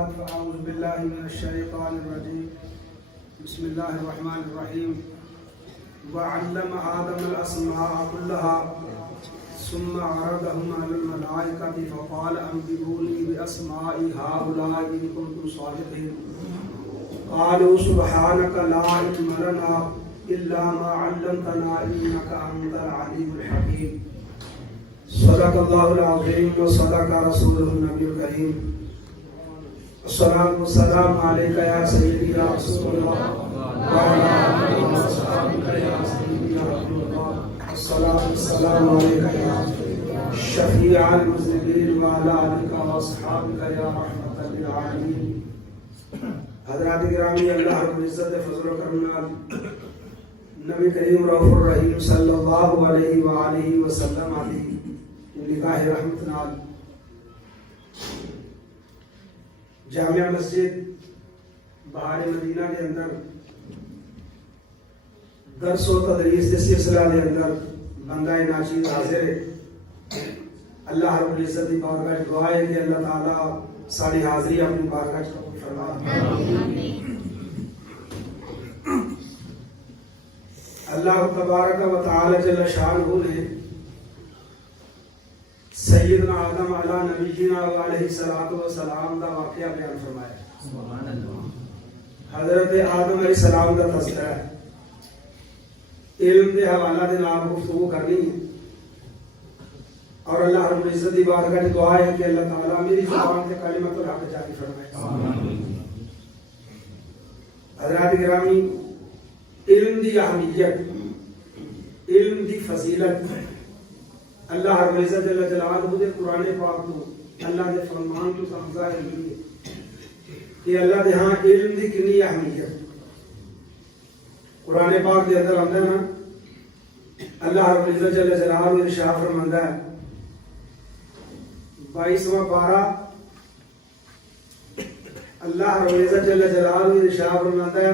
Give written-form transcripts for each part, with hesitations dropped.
بعد فأعوذ بالله من الشيطان الرجيم بسم الله الرحمن الرحيم وعلم آدم الأسماء كلها ثم عرضهم على الملائكة فقال أنبئوني بأسماء هؤلاء إن كنتم صادقين قالوا سبحانك لا علم لنا إلا ما علمتنا إنك أنت العليم الحكيم صدق الله العظيم وصدق رسوله النبي الكريم الصلاة والسلام عليك يا سيدي يا رسول الله وعلى آلك وصحبك يا سيدي يا رسول الله الصلاة والسلام عليك يا شفيع المذنبين وعلى آلك وصحبك يا رحمة للعالمين حضرات گرامی، اللہ رب العزت فضل و کرم نال نبی کریم رؤوف الرحیم صلی اللہ علیہ وآلہ وسلم علی نگاہ رحمت نال جامعہ مسجد بہار مدینہ کے اندر درس و تدریس کے سلسلہ کے اندر بندہ ناچیز حاضر ہے۔ اللہ رب العزت کی بارگاہ دعا ہے کہ اللہ تعالیٰ ساری حاضری اپنی بارگاہ قبول فرمائے۔ اللہ تبارک و تعالی جل شانہ نے سیدنا آدم علی نبینا علیہ الصلوۃ والسلام دا واقعہ بیان فرمایا۔ سبحان اللہ۔ حضرت آدم علیہ السلام دا تذکرہ ہے، علم دے حوالہ دے نال گفتگو کرنی ہے، اور اللہ رب العزت دی بارگاہ میں دعا ہے کہ اللہ تعالیٰ میری زبان سے کلمۃ الحق جاری فرمائے۔ حضرات گرامی، علم دی اہمیت، علم دی فضیلت اللہ رب العزت جل جلالہ دے قرآن پاک تو اللہ دے فرمان تو سمجھا ہے کہ اللہ دے ہاں علم دی کنی اہمیت قرآن پاک دے اندر آمدہ نا۔ اللہ رب العزت جل جلالہ دے ارشاد فرماندہ ہے 22واں پارہ، اللہ رب العزت جل جلالہ دے ارشاد فرماندہ ہے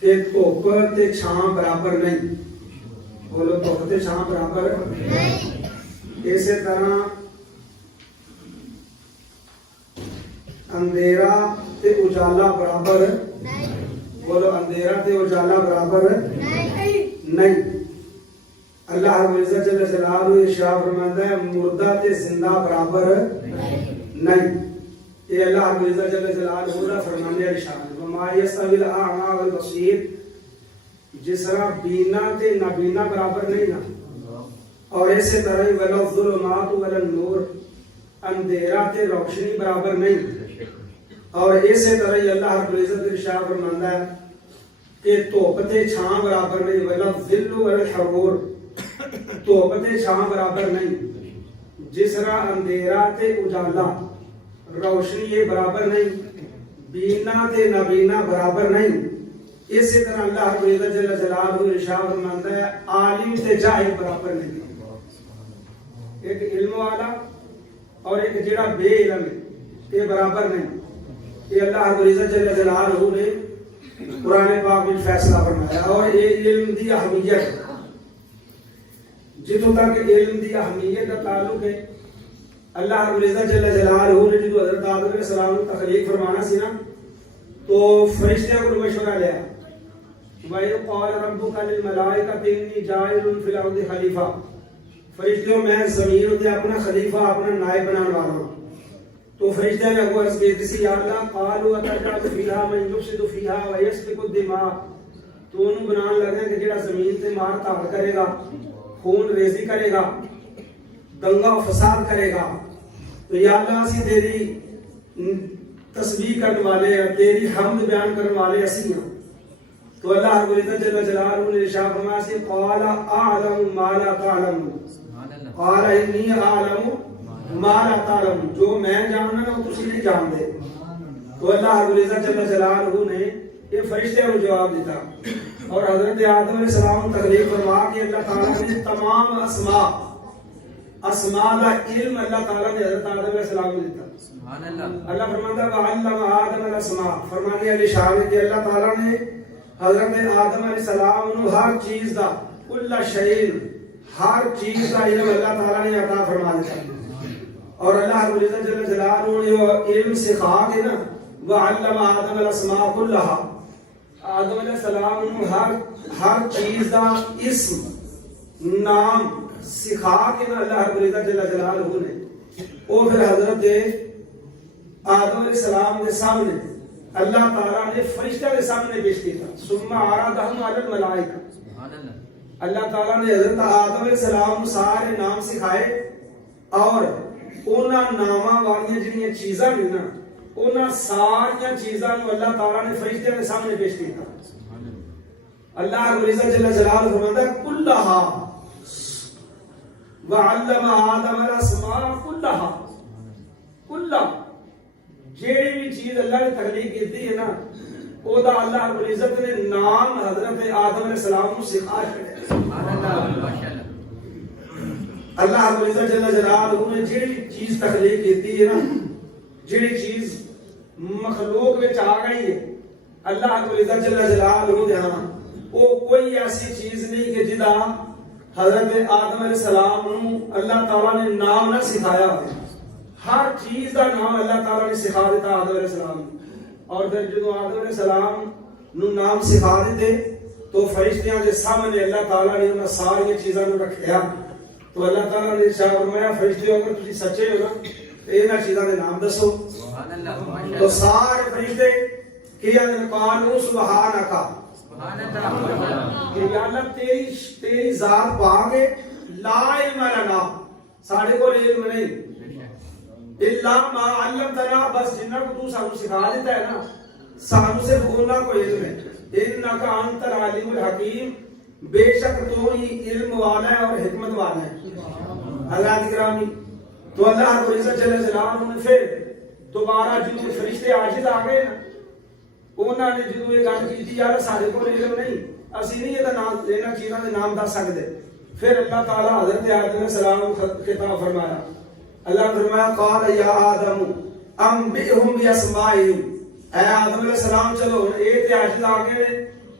کہ دھوپ تے چھاں برابر نہیں، بولو دھوپ تے چھاں برابر نہیں، اسی طرح اندھیرا تے اجالا برابر نہیں، بولو اندھیرا تے اجالا برابر نہیں۔ اللہ رب العزت جل جلالہ ارشاد فرماتا ہے مردہ تے زندہ برابر نہیں۔ یہ اللہ رب العزت جل جلالہ دا فرمانے ارشاد ہے وما یستوی الاعمی والبصیر، جس طرح بینا تے نابینا برابر نہیں نا، اور اسی طرح ولا الظلمات ولا النور، اندھیرا تے روشنی برابر نہیں، اور اسی طرح اللہ رب العزت ارشاد فرماتا ہے کہ دھوپ تے چھاں برابر نہیں، ولا الظل ولا الحرور، دھوپ تے چھاں برابر نہیں، جس طرح اندھیرا تے اجالا روشنی یہ برابر نہیں، بینا تے نابینا برابر نہیں، اسی طرح اللہ رب العزت جل جلالہ ارشاد فرماتا ہے عالم تے جاہل برابر نہیں۔ ایک علم والا اور ایک جڑا بے علم ہے یہ برابر نہیں۔ یہ اللہ رب العزت جل جلالہ نے قرآن پاک میں فیصلہ فرمایا، اور یہ علم دی اہمیت، جتوں تک علم دی اہمیت کا تعلق ہے، اللہ رب العزت جل جلالہ نے جو حضرت آدم علیہ السلام کو تخلیق فرمانا سی نا، تو فرشتوں کو مشورہ لیا وَإِذْ قَالَ رَبُّكَ لِلْمَلَائِكَةِ إِنِّي جَاعِلٌ فِي الْأَرْضِ خَلِيفَةً، فرشتوں میں زمین تے اپنا خلیفہ اپنا نائب بنانے والا ہوں۔ تو فرشتوں نے کو عرض کی تھی یا اللہ قالوا أَتَجْعَلُ فِيهَا مَن يُفْسِدُ فِيهَا وَيَسْفِكُ الدِّمَاءَ، تو انہوں بنان لگے کہ جڑا زمین تے مار تاڑ کرے گا، خون ریزی کرے گا، دنگا و فساد کرے گا، تو یا اللہ اسی تیری تسبیح کرنے والے ہیں، تیری حمد بیان کرنے والے اسی ہیں۔ تو اللہ رب العزت جل جلالہ نے ارشاد فرمایا کہ قال اعلم ما لا تعلمون، قال انی اعلم ما لا تعلمون، جو میں جاننا نا وہ تسی نہیں جانتے۔ تو اللہ رب العزت جل جلالہ نے یہ فرشتے کو جواب دیتا، اور حضرت آدم علیہ السلام تخلیق فرما کہ اللہ تعالیٰ نے تمام اسماء کا علم اللہ تعالیٰ نے حضرت آدم علیہ السلام کو دیتا۔ اللہ فرماتا ہے وَعَلَّمَ آدَمَ الْأَسْمَاءَ، فرمانے علی شان ہے کہ اللہ تعالیٰ نے حضرت آدم علیہ السلام کو ہر چیز دا کل شیء، ہر چیز کا علم اللہ تعالیٰ نے عطا فرما دیا۔ اور اللہ رب العزت جل جلالہ نے علم سکھا کے نا وعلم آدم الاسماء كلها آدم علیہ السلام ہر چیز دا اسم نام سکھا کے نا اللہ رب العزت جل جلالہ نے وہ پھر حضرت آدم علیہ السلام کے سامنے اللہ تعالیٰ نے فرشتہ کے سامنے پیش کیا ثم عرضهم علی الملائکہ اللہ تعالیٰ نے حضرت آدم علیہ السلام سارے نام سکھائے اور اونا نامہ والیاں جنہیں چیزاں نے نا اونا ساریاں چیزاں نو اللہ تعالیٰ نے فرشتہ کے سامنے پیش کیا اللہ رب العزت جل جلالہ فرماتا ہے کلھا وعلم آدم الاسماء کلھا کلھا جیڑی بھی چیز اللہ نے تخلیق کی ہے نا او دا اللہ رب العزت نے نام حضرت آدم علیہ السلام کو سکھا چھڑے سبحان اللہ ماشاءاللہ اللہ رب العزت جل جلالہ نے جیڑی چیز تخلیق کی ہے نا جیڑی چیز مخلوق وچ آ گئی ہے اللہ رب العزت جل جلالہ دے ہاں وہ کوئی ایسی چیز نہیں کہ جدا حضرت آدم علیہ السلام کو اللہ تعالیٰ نے نام نہ سکھایا ہے ہر چیز کا نام اللہ تعالیٰ نے سکھا دیتا آدم علیہ السلام اور پھر جب آدم علیہ السلام نو نام سکھا دیتے تو فرشتیاں کے سامنے اللہ تعالیٰ نے انہاں ساری چیزاں نو رکھیا تو اللہ تعالیٰ نے ارشاد فرمایا فرشتے اگر تسی سچے ہو نا تو انہاں چیزاں دے نام دسو سبحان اللہ تو سارے فرشتے کیا نے قالوا سبحانک سبحان اللہ کہ یا اللہ تیری ذات پاک ہے لا علم لنا ساڈے کو علم نہیں الا ما علمتنا بس جنہ کو تو سانو سکھا دیتا ہے نا سانو سے بولنا کو علم ہے انک انت العلیم الحکیم بے شک تو ہی علم والا ہے اور حکمت والا ہے اللہ کی گرامی تو اللہ رب العزت جل جلالہ نے پھر دوبارہ جو فرشتے عاجز آ گئے نا انہوں نے جدو یہ گل کی تھی یار سارے کو علم نہیں اسی نہیں یہ نام لینا چیزاں دے نام دس سکتے پھر اللہ تعالیٰ حضرت آدم علیہ السلام کو خطاب فرمایا اللہ نے فرمایا قال یا آدم انبئهم باسمائهم اے آدم علیہ السلام چلو اے تے عاجز آ گئے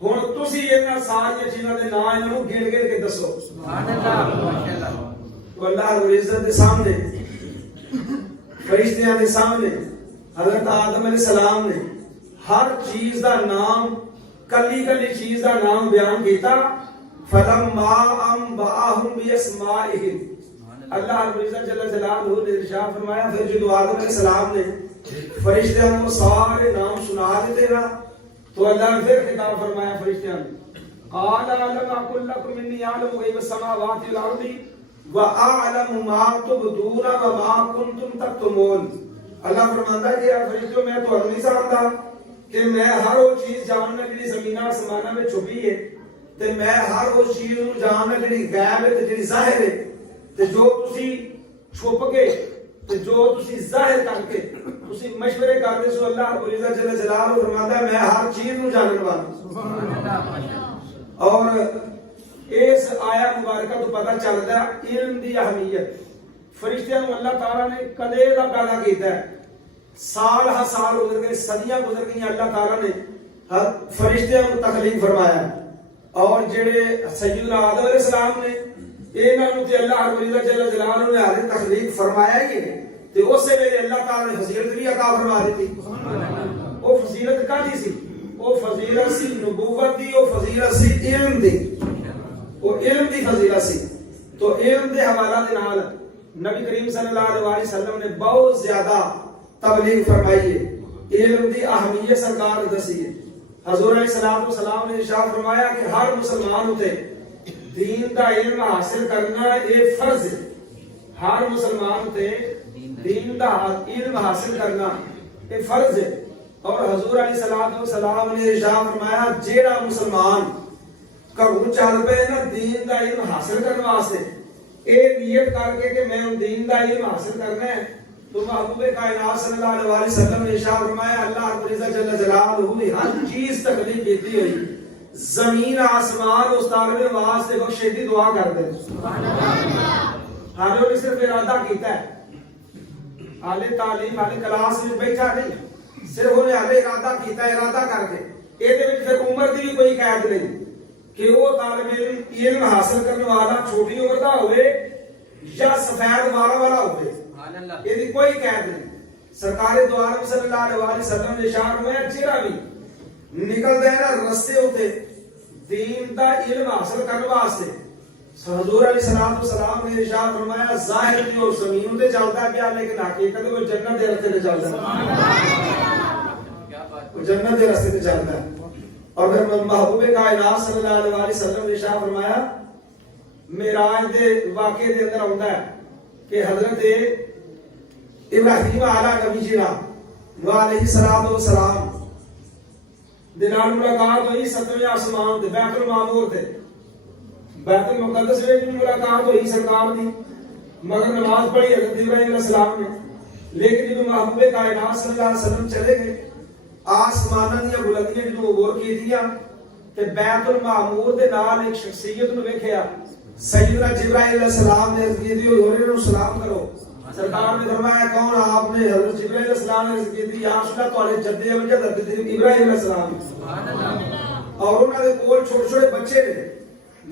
ہن تسی انہاں ساری چیزاں دے نام انہاں نو گن گن کے دسو سبحان اللہ ماشاءاللہ تو اللہ رب العزت کے سامنے فرشتیاں کے سامنے حضرت آدم علیہ السلام نے ہر چیز دا نام کلی کلی چیز دا نام بیان کیتا فلما انبأهم باسمائهم اللہ رب العزت جل جلالہ نے ارشاد فرمایا پھر جب آدم علیہ السلام نے فرشتوں کو سارے نام سنا دیتے نا تو اللہ نے پھر خطاب فرمایا فرشتوں نے قال علم اقول لكم اني اعلم غيب السماوات والارض واعلم ما تبدون وما كنتم تكتمون اللہ فرماتا ہے کہ فرشتوں میں تو نہیں جانتا کہ میں ہر وہ چیز جاننا جڑی زمین آسماناں میں چھپی ہے تے میں ہر وہ چیز جاننا جڑی غائب ہے تے جڑی ظاہر ہے تے جو تسی چھپ کے تے جو تسی ظاہر کر کے تسی مشورے کرتے سو اللہ رب العزت جل جلالہ فرماتا ہے میں ہر چیز نو جاننے والا سبحان اللہ اور اس آیا مبارکہ تو پتہ چلدا ہے علم دی اہمیت فرشتیاں نو اللہ تعالی نے کدے دا پیدا کیتا ہے سال ہا سال گزر گئے صدیاں گزر گئی اللہ تعالی نے فرشتیاں کو تخلیق فرمایا اور جڑے سیدنا آدم علیہ السلام نے انہاں نوں تے اللہ رب العزت جل جلالہ نے ہر تخلیق فرمایا ہی ہے تے اسے ویلے اللہ تعالی نے فضیلت بھی عطا فرما دی سبحان اللہ او فضیلت کاہدی سی او فضیلت سی نبوت دی او فضیلت سی علم دی او علم دی فضیلت سی تو علم دے حوالہ دے نال نبی کریم صلی اللہ علیہ وسلم نے بہت زیادہ تبلیغ فرمائی ہے علم دی اہمیت سرکار نے دسی ہے حضور علیہ السلام نے ارشاد فرمایا کہ ہر مسلمان ہوتے دین دا علم حاصل کرنا یہ فرض ہے ہر مسلمان ہوتے دین دا علم حاصل کرنا یہ فرض ہے اور حضور علیہ السلام نے ارشاد فرمایا جیڑا مسلمان گھروں چل پے نا دین دا علم حاصل کرنے واسطے اے نیت کر کے کہ میں دین دا علم حاصل کرنا ہے تو محبوب کائنات صلی اللہ علیہ وسلم نے ارشاد فرمایا اللہ رب العزت جل جلالہ نے ہر چیز تخلیق کی ہوئی زمین آسمان اس طالب واسطے بخشش دی دعا کر دے سبحان اللہ حالوں نے صرف ارادہ کیتا ہے حالے تعلیم حالے کلاس میں بیٹھا نہیں صرف انہیں حالے ارادہ کیتا ہے ارادہ کر کے یہ دے وچ پھر عمر دی بھی کوئی قید نہیں کہ وہ طالب علم حاصل کرنے والا چھوٹی عمر دا ہوئے یا سفید والا ہوئے یہ کوئی قید نہیں. سرکار دو عالم صلی اللہ علیہ وسلم نے ارشاد فرمایا جہاں بھی نکلدا ہے نا رستے اتنے دین دا علم حاصل کرنے واسطے, حضور علیہ السلام نے ارشاد فرمایا ظاہر بھی اور زمین تے چلتا پیا لیکن حقیقت وہ جنت دے راستے تے چلتا ہے, وہ جنت دے راستے تے چلتا ہے. اور پھر محبوب کائنات صلی اللہ علیہ وسلم نے ارشاد فرمایا معراج دے واقعے دے اندر آتا ہے کہ حضرت ابراہیم اعلیٰ نبی جی علیہ السلام دے نال ملاقات ہوئی 7ویں آسمان تے بیت المعمور تے, بیت المقدس میں بھی ملاقات ہوئی سرکار دی, مگر نماز پڑھی حضرت ابراہیم علیہ السلام نے. لیکن جب محبوب کائنات صلی اللہ علیہ وسلم چلے گئے آسماناں دی بلندیاں جدوں عبور کیتیاں تے بیت المعمور دے نال ایک شخصیت نوں ویکھیا, سیدنا جبرائیل علیہ السلام نے عرض کی حضور نوں سلام کرو. سرکار نے فرمایا کون؟ آپ نے حضرت جبرائیل علیہ السلام نے عرض کی یا رسول اللہ تواڈے جد امجد حضرت ابراہیم علیہ السلام سبحان اللہ, اور انہاں دے کول چھوٹے چھوٹے بچے نے.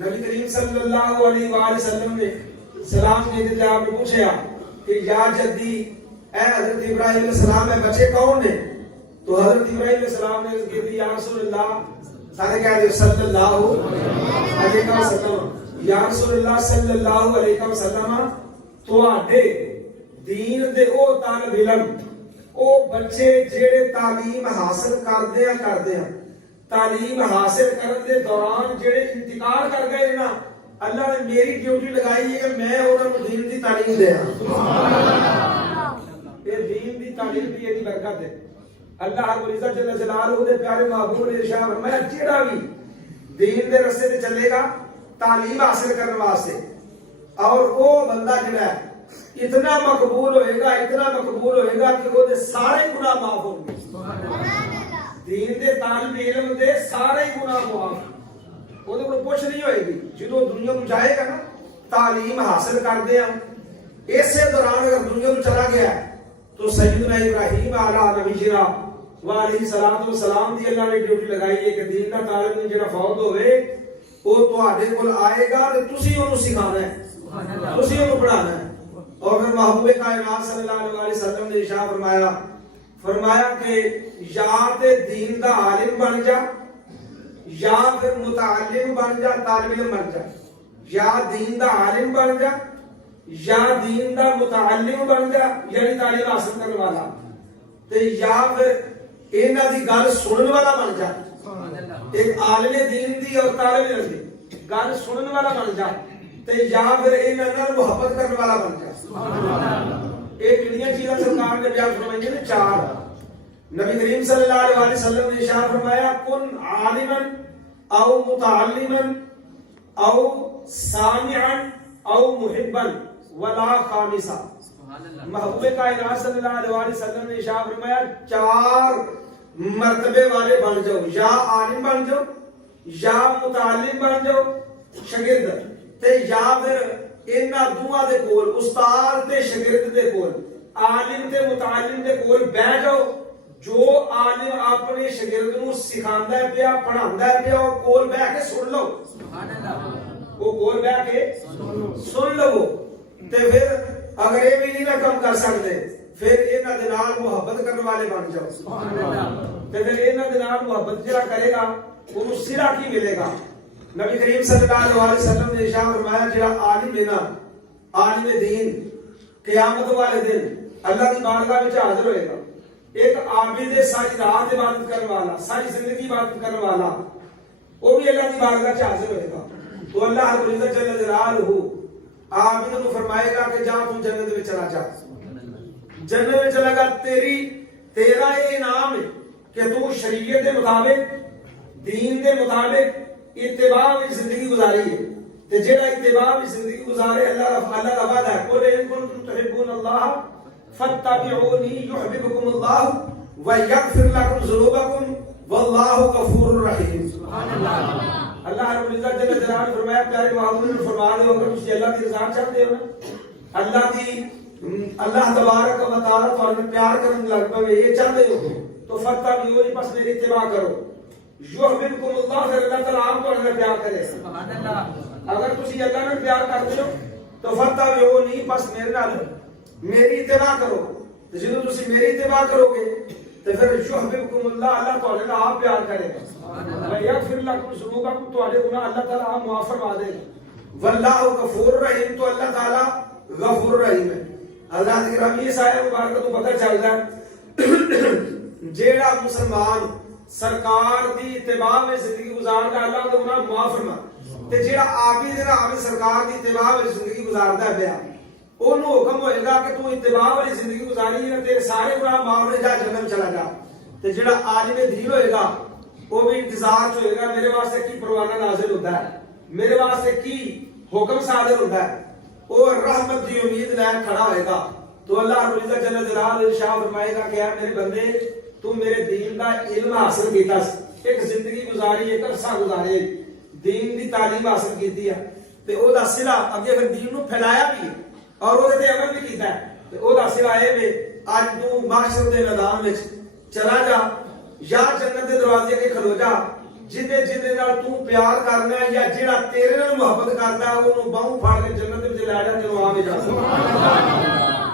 نبی کریم صلی اللہ علیہ وآلہ وسلم نے سلام دیتے تھے, آپ نے پوچھا کہ یا جدی اے حضرت ابراہیم علیہ السلام میں بچے کون نے؟ تو حضرت ابراہیم علیہ السلام نے عرض کی تھی یا رسول اللہ, سارے کہہ دے صلی اللہ علیہ وسلم, یا رسول اللہ صلی اللہ علیہ وسلم تواڈے دین دے او طالب علم او بچے جڑے تعلیم حاصل کردے ہیں تعلیم حاصل کرنے دے دوران جڑے انتقال کر گئے نا, اللہ نے میری ڈیوٹی لگائی ہے کہ میں انہاں نوں دین دی تعلیم دیاں. یہ دین دی تعلیم دی ایسی برکت ہے. اللہ رب العزت جل جلالہ دے پیارے محبوب نے ارشاد فرمایا جڑا بھی دین دے رستے تے چلے گا تعلیم حاصل کرنے واسطے, اور وہ بندہ جڑا ہے اتنا مقبول ہوئے گا کہ وہ دے سارے گناہ معاف ہوں گے. دین دے طالب علم دے سارے گناہ معاف, وہ تو کچھ نہیں ہوئے گی. جدو دنیا کو جائے گا نا تعلیم حاصل کرتے ہیں, اسی دوران اگر دنیا کو چلا گیا ہے تو سیدنا ابراہیم اعلیٰ نبی جی علیہ السلام دی اللہ نے ڈیوٹی لگائی ہے کہ دین دا طالب علم جڑا فوت ہوئے وہ تواڈے کول آئے گا تے تسی اونوں سکھانا ہے, تسی اونوں پڑھانا ہے. اور پھر محبوب کائنات صلی اللہ علیہ وسلم نے ارشاد فرمایا کہ یا تے دین دا عالم بن جا یا پھر متعلم بن جا, طالب علم بن جا, یا دین دا عالم بن جا یا دین دا متعلم بن جا یعنی تعلیم حاصل کرنے والا, تے یا پھر انہاں دی گل سنن والا بن جا. ایک عالم دین دی اور طالب علم دی گل سنن والا بن جا تے یا پھر انہاں نال محبت کرنے والا بن جا. ایک کڑیاں چیزاں سرکار نے بیان فرمائی ہیں چار. نبی کریم صلی اللہ علیہ وسلم نے ارشاد فرمایا کن عالما او متعلما او سامعا او محبا ولا خامسا. محبوب کائنات صلی اللہ علیہ وسلم نے ارشاد فرمایا چار مرتبے والے بن جاؤ, یا عالم بن جاؤ یا متعلم بن جاؤ شاگرد, تے یا پھر انہاں دوواں دے کول استاد تے شاگرد دے کول عالم تے متعلم دے کول بیٹھ جاؤ. جو عالم اپنے شاگرد نوں سکھاندا ہے پیا پڑھاندا ہے پیا او کول بیٹھ کے سن لو, سبحان اللہ, وہ کول بیٹھ کے سن لو. تے پھر اگر یہ بھی نہیں کم کر سکتے پھر انہاں دے نال محبت کرنے والے بن جاؤ, سبحان اللہ. تے پھر انہاں دے نال محبت جڑا کرے گا اونوں سرا کی ملے گا. نبی کریم صلی اللہ علیہ وسلم نے ارشاد فرمایا جڑا عالم ہے نا, عالم دین قیامت والے دن اللہ کی بارگاہ وچ حاضر ہوئے گا. ایک عابد ساری رات عبادت کرنے والا, ساری زندگی عبادت کرنے والا, وہ بھی اللہ کی بارگاہ وچ حاضر ہوئے گا. تو اللہ رب العزت جل جلالہ عابد نوں فرمائے گا کہ جا تم جنت میں چلا جا, جنت میں چلا گا. تیرا یہ انعام ہے کہ تو شریعت کے مطابق دین کے مطابق اتباع میں زندگی گزاری ہے. تے جڑا اتباع میں زندگی گزارے اللہ کا وعدہ ہے قل ان کنتم تحبون اللہ فاتبعونی یحببکم اللہ ویغفر لکم ذنوبکم واللہ غفور رحیم. سبحان اللہ. اللہ رب العزت جل جلالہ نے فرمایا پیارے محبوب نے فرما دو اگر تسی اللہ کی رضا چاہتے ہو نا, اللہ تبارک و تعالی تمہیں پیار کرنے لگ پے یہ چاہتے ہو تو فاتبعونی پس میری اتباع کرو. یحببکم اللہ پھر اللہ تعالی آپ کو پیار کرے. سبحان اللہ. اگر تسی اللہ نے پیار کرتے ہو تو فتبعونی پس میری اتباع کرو. تے جدوں تسی میری اتباع کرو گے تے پھر یحببکم اللہ, اللہ تہاڈے نال آپ پیار کرے گا. ویغفر لکم ذنوبکم, تہاڈے گناہ اللہ تعالی آپ معاف فرما دے گا. واللہ غفور رحیم, تو اللہ تعالی غفور رحیم ہے. حضرات گرامی اس آیت مبارکہ تو پتہ چلدا ہے جیڑا مسلمان سرکار دی اتباع میں زندگی گزاردا اللہ دے گناہ معاف فرما, تے جیڑا عابد ہے عابد سرکار دی اتباع میں زندگی گزاردا ہے پیا, اونوں حکم ہوئے گا کہ تو اتباع والی زندگی گزاری ہے تیرے سارے گناہ معاف ہو جا, جنت چلا جا. تے جیڑا عالم دین ہوئے گا وہ بھی انتظار ہوئے گا میرے واسطے کی پروانہ نازل ہوتا ہے, میرے واسطے کی حکم صادر ہوتا ہے, اور رحمت کی امید لے کھڑا ہوئے گا. تو اللہ رب العزت جل جلالہ ارشاد فرمائے گا کہ اے میرے بندے تو میرے دین کا علم حاصل کیتا, ایک زندگی گزاری, ایک عرصہ گزارے, دین دی تعلیم حاصل کیتی ہے, تے او دا صلہ اگے پھر دین نو پھیلایا بھی ہے اور او تے عمل بھی کیتا ہے. تے او دا صلہ اے وے اج تو معاشر دے میدان وچ چلا جا یا جنت دے دروازے کے کھلو جا, جدے جدے نال تو پیار کرنا ہے یا جڑا تیرے نال محبت کردا ہے اونوں باہوں پھڑ کے جنت وچ لے جا تے آ جا. سبحان اللہ,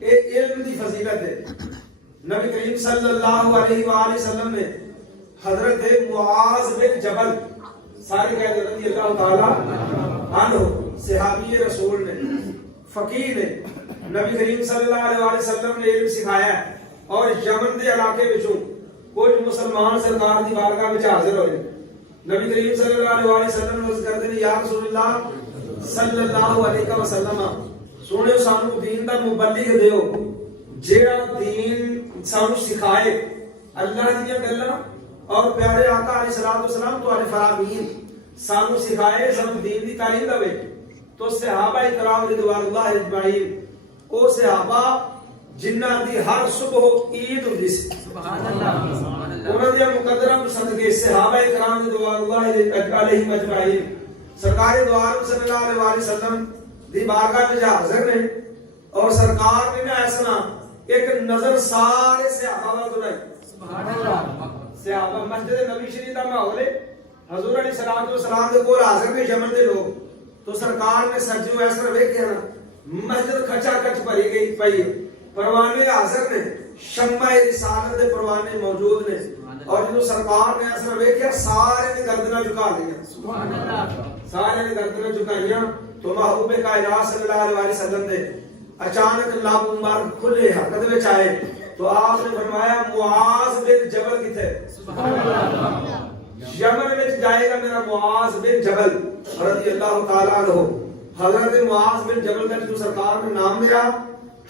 اے علم دی فضیلت ہے. نبی کریم صلی اللہ علیہ وآلہ وسلم نے حضرت معاذ بن جبل, سارے کہہ دے رضی اللہ تعالی عنہ, صحابی رسول نے, فقیہ نے, نبی کریم صلی اللہ علیہ وآلہ وسلم نے علم سکھایا ہے. اور یمن دے علاقے وچوں کچھ مسلمان سرکار دی بارگاہ وچ حاضر ہوئے. نبی کریم صلی اللہ علیہ وآلہ وسلم نے عرض کردے نے یا رسول اللہ صلی اللہ علیہ وسلم, سونے سانو دین دا مبلغ دیو جیڑا دین سانو سکھائے, اللہ دی گلاں اور پیارے آقا علیہ الصلوۃ والسلام تو علیہ فرامین سانو سکھائے, سانو دین دی تعلیم دے. تو صحابہ کرام رضوان اللہ اجمعین, او صحابہ جنہاں دی ہر صبح عید ہوندی سی, سبحان اللہ, انہاں دی مقدرہ صدقے صحابہ کرام رضوان اللہ علیہم اجمعین سرکار دو عالم صلی اللہ علیہ وسلم دی بارگاہ میں حاضر نے, اور سرکار نے ایسا ایک نظر سارے صحابہ پر دلائی. سبحان اللہ, صحابہ مسجد نبی شریف دا ماحول ہے, حضور علیہ الصلوۃ والسلام دے کول حاضر نے یمن دے لوگ. تو سرکار نے سجو ایسا ویکھیا نا مسجد کھچا کھچ بھری گئی پئی, پروانے حاضر نے, شمع رسالت دے پروانے موجود نے, اور جو سرکار نے ایسا ویکھیا سارے نے گردناں جھکا لیا. سبحان اللہ, سارے نے گردناں جھکائیاں. تو محبوب کائنات صلی اللہ علیہ وسلم نے اچانک لب مبارک کھلے حرکت وچ آئے, تو آپ نے فرمایا معاذ بن جبل کتے؟ سبحان اللہ, یمن وچ جائے گا میرا معاذ بن جبل رضی اللہ تعالی عنہ. حضرت معاذ بن جبل کا جو سرکار نے نام لیا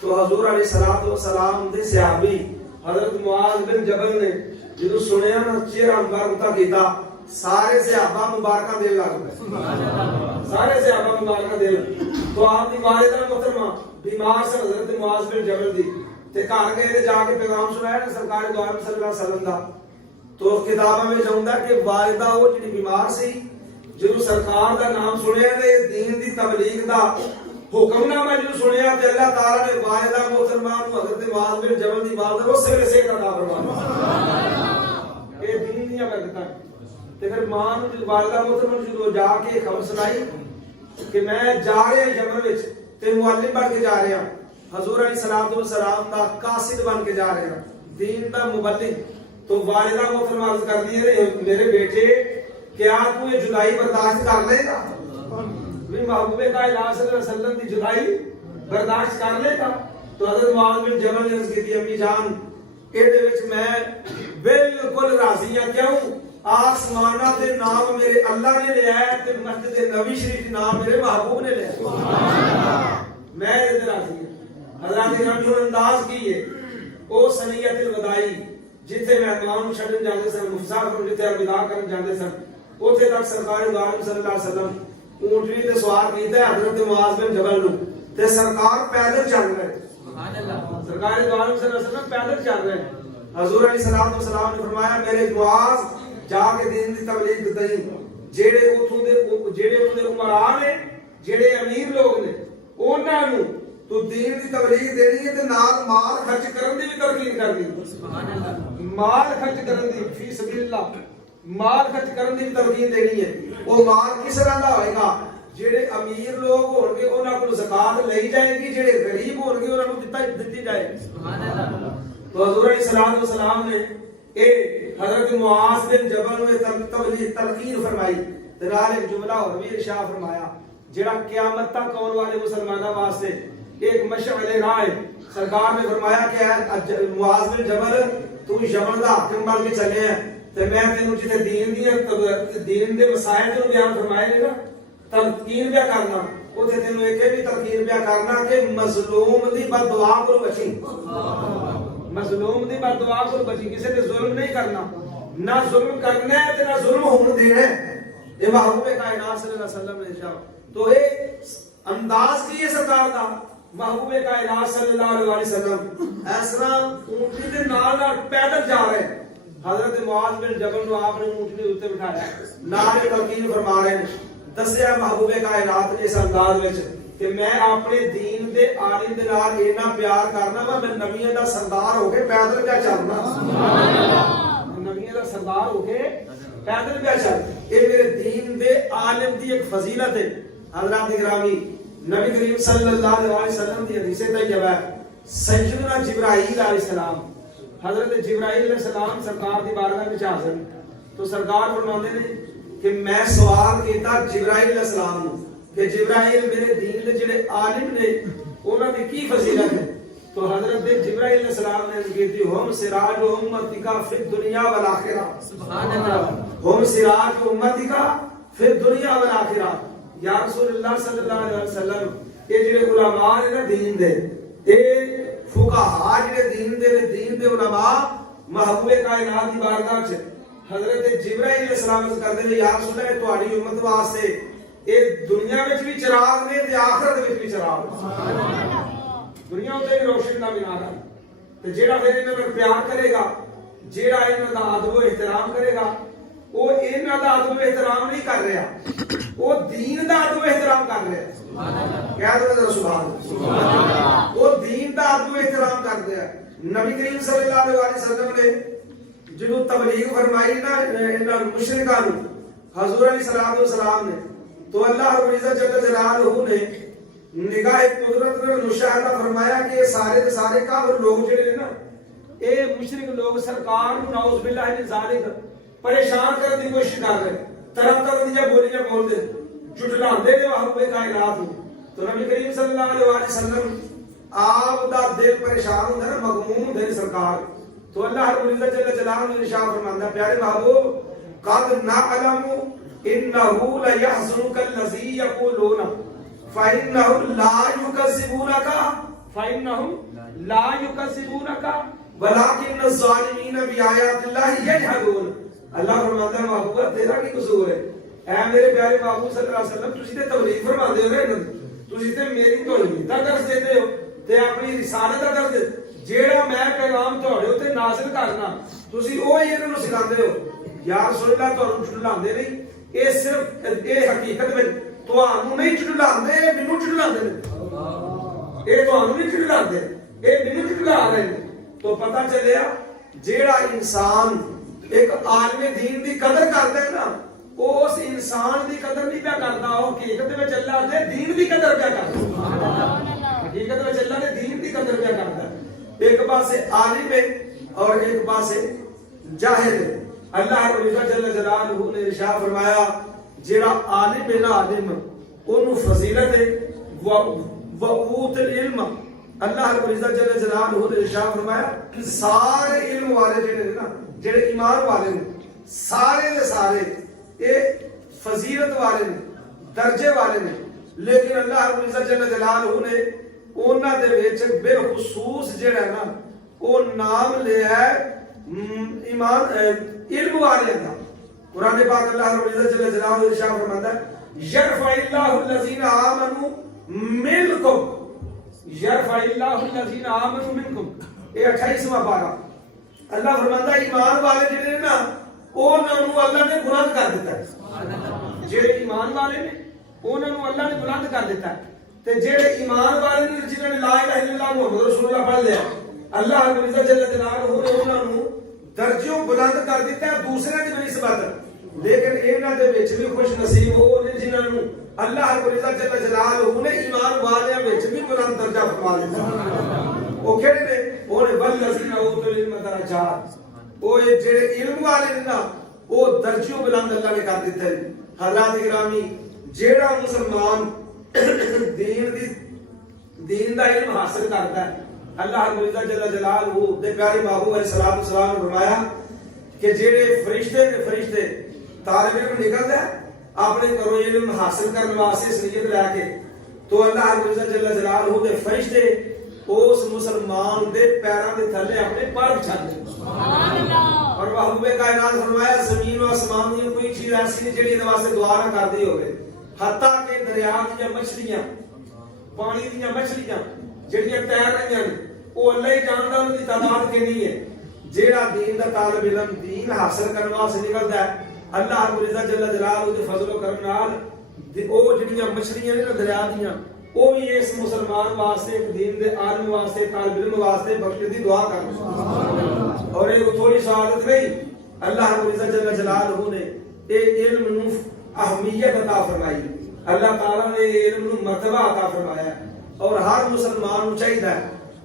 تو حضور علیہ الصلوۃ والسلام دے صحابی حضرت معاذ بن جبل نے جدوں سنیا نا چہرہ مبارک کیتا, سارے صحابہ مبارکہ دل لگ گئے. سبحان اللہ, سارے صحابہ مبارکہ دل. تو آپ دی والدہ محترمہ بیمار سے حضرت معاذ بن جبل دی, تے گھر گئے تے جا کے پیغام سنایا نا سرکار دو عالم صلی اللہ علیہ وسلم دا. تو کتاباں میں جاوندا کہ والدہ وہ جڑی بیمار سی جدوں سرکار دا نام سنیا تے دین دی تبلیغ دا حکم نامہ جو سنیا تے اللہ تعالی نے والدہ محترمہ کو حضرت معاذ بن جبل دی والدہ کو سر سے عطا فرمایا. سبحان اللہ, اے دین دی برکتاں. تے پھر ماں نوں والدہ محترمہ جو جا کے خبر سنائی کہ میں جا رہا یمن وچ تے معلم بن کے جا رہا, حضور علیہ الصلوۃ والسلام دا قاصد بن کے جا رہا, دین دا مبلغ. تو والدہ محترمہ عرض کرتی ہے میرے بیٹے کیا تو یہ جدائی برداشت کر لے گا؟ محبوب کائنات صلی اللہ علیہ وسلم دی جدائی برداشت کر لے گا؟ تو حضرت معاذ بن جبل نے عرض کی امی جان اے دے وچ میں بالکل راضی ہاں. کیوں؟ آسمانہ تے نام میرے اللہ نے لیا ہے تے مسجد نبی شریف نام میرے محبوب نے لیا ہے, میں اے دے راضی ہوں. حضرات کرام جو انداز کی ہے او سنیت الوداعی جتھے مہمانوں چھڈن جاندے سن, مسافر جتھے الوداع کرن جاندے سن, اوتھے تک سرکار دو عالم صلی اللہ علیہ وسلم اونٹنی تے سوار کیتا ہے حضرت معاذ بن جبل نو, تے سرکار پیدل چل رہے. سبحان اللہ, سرکار دو عالم صلی اللہ علیہ وسلم پیدل چل رہے. حضور علیہ الصلوۃ والسلام نے فرمایا میرے معاذ جا کے دین دی تبلیغ دئی, جڑے اوتھوں دے عمراء نے, جڑے امیر لوگ نے, انہاں نوں تو دین دی تبلیغ دینی ہے تے نال مال خرچ کرن دی بھی ترغیب کرنی. سبحان اللہ, مال خرچ کرن دی فی سبیل اللہ, مال خرچ کرن دی ترغیب دینی ہے. وہ مال کس طرح دا ہوئے گا؟ ਜਿਹੜੇ ਅਮੀਰ ਲੋਕ ਹੋਣਗੇ ਉਹਨਾਂ ਕੋਲ ਜ਼ਕਾਤ ਲਈ ਜਾਏਗੀ, ਜਿਹੜੇ ਗਰੀਬ ਹੋਣਗੇ ਉਹਨਾਂ ਨੂੰ ਦਿੱਤੀ ਜਾਏਗੀ। ਸੁਭਾਨ ਅੱਲਾਹ। تو حضور علیہ الصلوۃ والسلام نے حضرت معاذ بن جبل نے تلقین فرمائی تے نال ایک جملہ اور بھی ارشاد فرمایا جڑا قیامت تک آنے والے مسلمانوں واسطے ایک مشعل راہ ہے۔ سرکار نے فرمایا کہ معاذ بن جبل تو یمن دا حاکم بن کے چلے ہیں تے میں تینوں جتے دین دے مسائل تو بیان فرمائے نے نا تلقین پیا کرنا اوتھے تینوں ایک بھی تلقین پیا کرنا کہ مظلوم دی بد دعا کو بچی، مظلوم دی بد دعا کو بچی، کسی نے ظلم نہیں کرنا، نہ ظلم کرنا ہے تے نہ ظلم ہونے دینا ہے۔ یہ محبوب کائنات صلی اللہ علیہ وسلم نے ارشاد تو یہ انداز کی ہے سرکار دا محبوب کائنات صلی اللہ علیہ وسلم اس طرح اونٹنی دے نال پیدل جا رہے ہیں۔ حضرت معاذ بن جبل کو آپ نے اونٹنی اوتے بٹھایا نال تلقین فرما رہے ہیں، دسیا محبوب کائنات نے اس انداز وچ کہ میں اپنے دین دے عالم دے نال اتنا پیار کرنا وا میں نبیوں دا سردار ہو کے پیدل پیا چلنا، سبحان اللہ، نبیوں دا سردار ہو کے پیدل پیا چل۔ یہ میرے دین دے عالم دی ایک فضیلت ہے۔ حضرات گرامی نبی کریم صلی اللہ علیہ وسلم کی حدیث طیبہ ہے سیدنا جبرائیل علیہ السلام، حضرت جبرائیل علیہ السلام سرکار دی بارگاہ میں حاضر تو سرکار فرماتے ہیں کہ میں سوال کیتا جبرائیل علیہ السلام نو کہ جبرائیل میرے دین دے جڑے عالم نے انہاں دی کی فضیلت ہے؟ تو حضرت جبرائیل علیہ السلام نے کہتی ہم سراج امتک فی الدنیا والآخرہ، سبحان اللہ، ہم سراج امتک فی الدنیا والآخرہ۔ یا رسول اللہ صلی اللہ علیہ وسلم یہ جڑے علماء نے دین دے یہ فقہاء جڑے دین دے علماء محبوب کائنات دی بارگاہ وچ حضرت جبرائیل علیہ السلام سے کہتے ہیں یا رسول اللہ تہاڈی امت واسطے یہ دنیا وچ بھی چراغ نے تے آخرت وچ بھی چراغ، سبحان اللہ، دنیا تے بھی روشن دا مینار ہے۔ تے جیڑا پھر انہاں نال پیار کرے گا، جیڑا انہاں دا ادب و احترام کرے گا، وہ انہاں دا ادب و احترام نہیں کر رہا، وہ دین دا ادب و احترام کر رہا ہے، سبحان اللہ، کہہ دو سبحان اللہ، وہ دین دا ادب و احترام کر رہا ہے۔ نبی کریم صلی اللہ علیہ وسلم نے جنہوں تبلیغ فرمائی نا انہاں مشرکاں نو حضور علیہ الصلوۃ والسلام نے تو اللہ رب العزت جل جلالہ نے نگاہ قدرت میں مشاہدہ فرمایا کہ یہ سارے دے سارے کافر لوگ جڑے نا اے مشرک لوگ سرکار نو نعوذ باللہ من ذالک پریشان کرنے کی کوشش کر رہے، طرح طرح دی بولیاں بول دے، جھٹلاندے نے محبوب کائنات نو۔ تو نبی کریم صلی اللہ علیہ وسلم آپ دا دل پریشان ہوندا ہے، مغموم ہوندے نے سرکار۔ تو اللہ رب العزت جل جلالہ نے ارشاد فرمایا پیارے محبوب قد نعلم انه ليحزنك الذي يقولون فانهم لا يكذبونك ولكن الظالمين بآيات الله يجحدون۔ اللہ فرماتا ہے محبوب تیرا کی قصور ہے اے میرے پیارے محبوب صلی اللہ علیہ وسلم، تسی تے تبلیغ فرماندے ہو نا، تسی تے میری توحید دا درس دیندے ہو تے اپنی رسالت دا درس جیڑا میں پیغام تہاڈے اوتے نازل کرنا تسی اوہی انہاں نوں سکھاندے ہو۔ یا رسول اللہ تہاڈوں جھٹلاندے نہیں، اے صرف اے حقیقت میں تہانوں نہیں جھٹلاندے، مینوں جھٹلاندے نے، اے تہانوں نہیں جھٹلاندے، اے مینوں جھٹلا رہے ہیں۔ تو پتہ چلیا جیڑا انسان ایک عالم دین دی قدر کردا ہے نا وہ اس انسان دی قدر نہیں پیا کردا، وہ حقیقت میں اللہ دے دین دی قدر پیا کردا، حقیقت میں اللہ دے دین دی قدر پیا کردا۔ ایک پاسے عالم ہے اور ایک پاسے جاہل ہے۔ اللہ رب العزت جل جلالہ نے ارشاد فرمایا جیڑا عالم ہے نا عالم اونوں فضیلت ہے وَأُوتِ الْعِلْمَ، اللہ رب العزت جل جلالہ نے ارشاد فرمایا سارے علم والے جڑے نا جڑے ایمان والے نے سارے دے سارے اے فضیلت والے نے، درجے والے نے، لیکن اللہ رب العزت جل جلالہ نے انہاں دے وچ بالخصوص جڑا ہے نا وہ نام لیا ہے ایمان علم والے دا۔ قرآن پاک اللہ رب العزت جل جلالہ ارشاد فرماتا ہے یرفع اللہ الذین آمنوا منکم، یرفع اللہ الذین آمنوا منکم، یہ 28واں پارہ۔ اللہ فرماتا ہے ایمان والے جڑے نا انہاں نوں اللہ نے بلند کر دیتا ہے، جڑے ایمان والے نے انہاں نوں اللہ نے بلند کر دیتا ہے، تے جڑے ایمان والے نے جنہاں نے لا الہ الا اللہ محمد رسول اللہ پڑھ لیا اللہ رب العزت جل جلالہ نے انہاں نوں درجوں بلند کر دیتا ہے دوسرے کی نسبت، لیکن انہاں دے وچ بھی خوش نصیب وہ نے جنہاں نوں اللہ رب العزت جل جلالہ نے ایمان والیاں وچ بھی بلند درجہ فرما دیتا او کہڑے نے اونے والذین اوتوا العلم درجات او جڑے علم والے نے نا او درجے بلند اللہ نے کر دیتے ہیں حضرات گرامی جیڑا مسلمان دین دا علم حاصل کرتا ہے اللہ رب العزت جل جلالہ دے پیارے محبوب علیہ الصلوۃ والسلام نے فرمایا کہ جڑے فرشتے طالب علم نکلتا ہے اپنے گھروں علم حاصل کرنے واسطے اس نیت لے کے تو اللہ رب العزت جل جلالہ دے فرشتے اس مسلمان دے پیراں دے تھلے اپنے پر بچھاندے سبحان اللہ اور محبوب کائنات فرمایا زمین و آسمان دی کوئی چیز ایسی نہیں جڑی دے واسطے دعا نہ کردی ہوے حتیٰ کہ دریا دی مچھلیاں پانی دی مچھلیاں جڑیاں تیر رہی ہیں وہ اللہ ہی جاندا ان کی تعداد کتنی ہے جیڑا دین دا طالب علم دین حاصل کرنے واسطے نکلدا ہے اللہ رب العزت جل جلالہ دے فضل و کرم نال او جڑیاں مچھلیاں نے دریا دیاں وہ بھی اس مسلمان واسطے دین دے عالم واسطے طالب علم واسطے بخشش دی دعا کر اور یہ تھوڑی سعادت نہیں اللہ رب العزت جل جلالہ نے اے علم نو اہمیت عطا فرمائی اللہ تعالیٰ نے علم نو مرتبہ عطا فرمایا اور ہر مسلمان کو چاہیے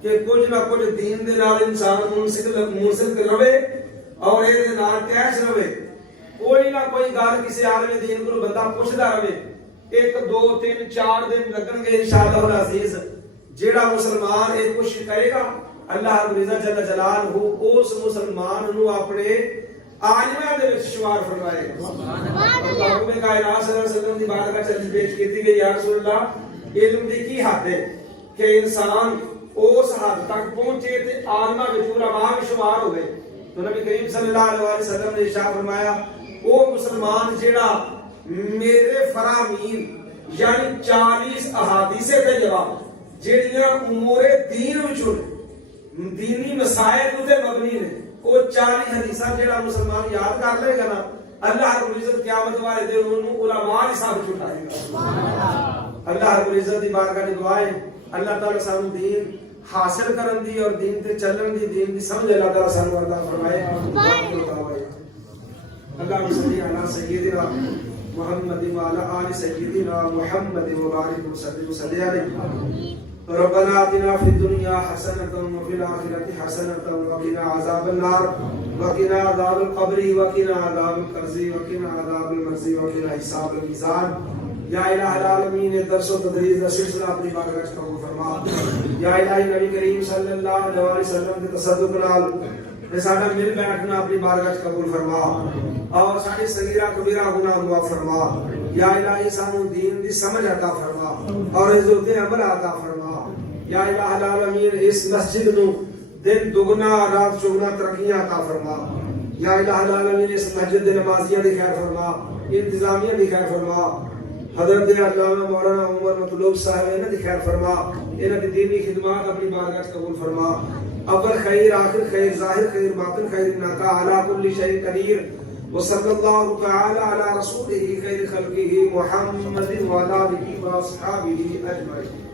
کہ کچھ نہ کچھ دین دے نال انسان منسلک رہے اور اے دے نال کیش رہے کوئی نہ کوئی گل کسی عالم دین کو بندہ پوچھدا رہے 1 2 3 4 دن لگن گے انشاءاللہ العزیز جیڑا مسلمان یہ کوشش کرے گا اللہ رب العزت جل جلالہ اس مسلمان نو اپنے عالماں دے وچ شمار فرمائے سبحان اللہ محبوب کائنات صلی اللہ علیہ وسلم دی بارگاہ چ پیش کیتی گئی یا رسول اللہ علم دی کی حد ہے کہ انسان اس حد تک پہنچے تے عالماں وچ علماء میں شمار ہوئے تو نبی کریم صلی اللہ علیہ وسلم نے ارشاد فرمایا او مسلمان جیڑا میرے فرامین یعنی 40 احادیث طیبہ جڑیاں امور دین وچ دینی مسائل تے مبنی نے وہ 40 حدیثاں جڑا مسلمان یاد کر لے گا نا اللہ رب العزت قیامت والے دن انہوں علماء حساب چھٹائے گا سبحان اللہ اللہ رب العزت دی بارگاہ میں دعائیں اللہ تعالی سانو دین حاصل کرن دی اور دین تے چلن دی دین دی سمجھ اللہ تعالی سانو عطا فرمائے اللہ صلی علی سیدنا محمد وعلى آل سيدنا محمد وبارك وسلم عليه ربنا آتنا في الدنيا حسنة وفي الآخرة حسنة وقنا عذاب النار وقنا عذاب القبر وقنا عذاب القرز وقنا عذاب المرز وقنا حساب الميزان یا الہ العالمین درس و تدریس کا سلسلہ اپنی بارگاہ قبول فرما یا الہی نبی کریم صلی اللہ علیہ وسلم کے تصدق نال ساڈا مل بیٹھنا اپنی بارگاہ قبول فرما اور ساری صغیرہ کبیرہ گناہ معاف فرما یا الہی سانو دین دی سمجھ عطا فرما اور عزت عمل عطا فرما یا الہ العالمین اس مسجد نو دن دگنا رات چگنا ترقیاں عطا فرما یا الہ العالمین اس مسجد دے نمازیاں دی خیر فرما انتظامیہ دی خیر فرما حضرت علامہ مولانا عمر مطلوب صاحب انہاں دی خیر فرما انہاں دی دینی خدمات اپنی بارگاہ قبول فرما اول خیر آخر خیر ظاہر خیر باطن خیر انک علی کل شیء قدیر وصلی اللہ تعالی علی رسولہ خیر خلقہ محمد وعلی آلہ واصحابہ اجمعین.